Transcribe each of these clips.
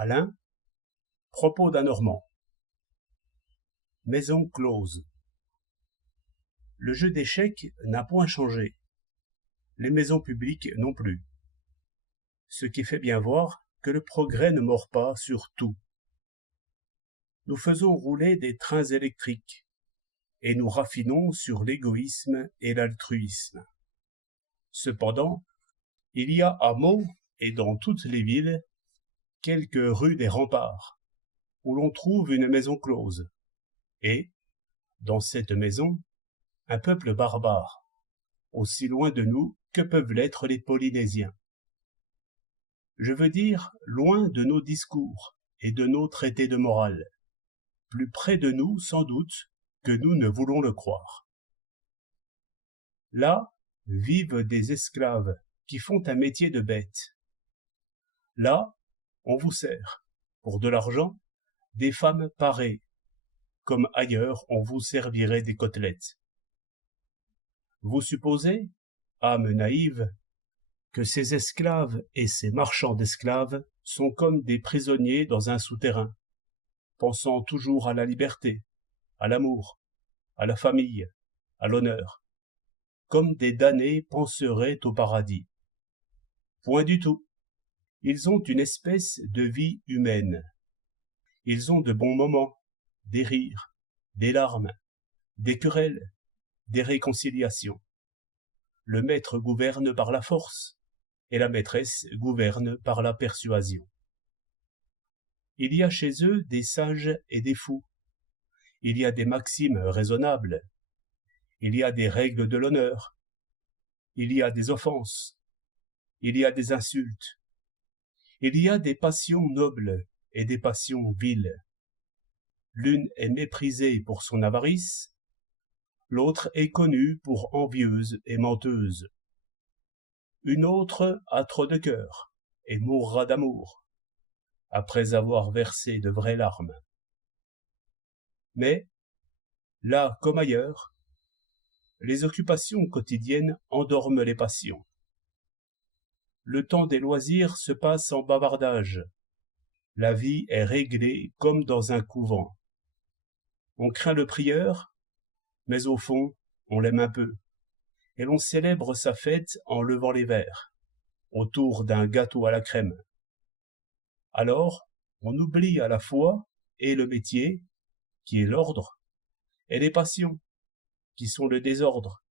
Alain, propos d'un Normand. Maison close. Le jeu d'échecs n'a point changé. Les maisons publiques non plus. Ce qui fait bien voir que le progrès ne mord pas sur tout. Nous faisons rouler des trains électriques et nous raffinons sur l'égoïsme et l'altruisme. Cependant, il y a à Meaux et dans toutes les villes quelques rues des remparts où l'on trouve une maison close et, dans cette maison, un peuple barbare, aussi loin de nous que peuvent l'être les Polynésiens. Je veux dire loin de nos discours et de nos traités de morale, plus près de nous sans doute que nous ne voulons le croire. Là vivent des esclaves qui font un métier de bête. Là, on vous sert, pour de l'argent, des femmes parées, comme ailleurs on vous servirait des côtelettes. Vous supposez, âme naïve, que ces esclaves et ces marchands d'esclaves sont comme des prisonniers dans un souterrain, pensant toujours à la liberté, à l'amour, à la famille, à l'honneur, comme des damnés penseraient au paradis. Point du tout. Ils ont une espèce de vie humaine. Ils ont de bons moments, des rires, des larmes, des querelles, des réconciliations. Le maître gouverne par la force, et la maîtresse gouverne par la persuasion. Il y a chez eux des sages et des fous. Il y a des maximes raisonnables. Il y a des règles de l'honneur. Il y a des offenses. Il y a des insultes. Il y a des passions nobles et des passions viles. L'une est méprisée pour son avarice, l'autre est connue pour envieuse et menteuse. Une autre a trop de cœur et mourra d'amour, après avoir versé de vraies larmes. Mais, là comme ailleurs, les occupations quotidiennes endorment les passions. Le temps des loisirs se passe en bavardage. La vie est réglée comme dans un couvent. On craint le prieur, mais au fond, on l'aime un peu, et l'on célèbre sa fête en levant les verres, autour d'un gâteau à la crème. Alors, on oublie à la fois et le métier, qui est l'ordre, et les passions, qui sont le désordre,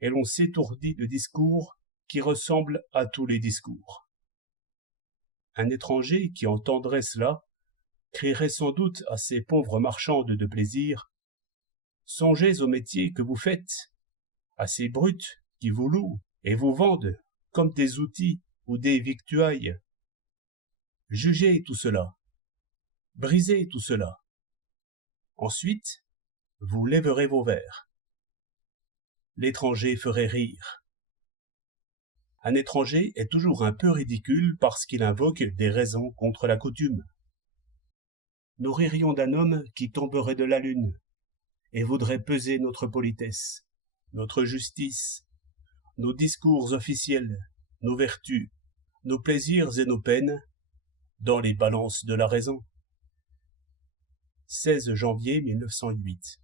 et l'on s'étourdit de discours qui ressemblent à tous les discours. Un étranger qui entendrait cela crierait sans doute à ces pauvres marchandes de plaisir: songez au métier que vous faites, à ces brutes qui vous louent et vous vendent comme des outils ou des victuailles. Jugez tout cela, brisez tout cela. Ensuite, vous lèverez vos verres. L'étranger ferait rire. Un étranger est toujours un peu ridicule parce qu'il invoque des raisons contre la coutume. Nous ririons d'un homme qui tomberait de la lune et voudrait peser notre politesse, notre justice, nos discours officiels, nos vertus, nos plaisirs et nos peines dans les balances de la raison. 16 janvier 1908.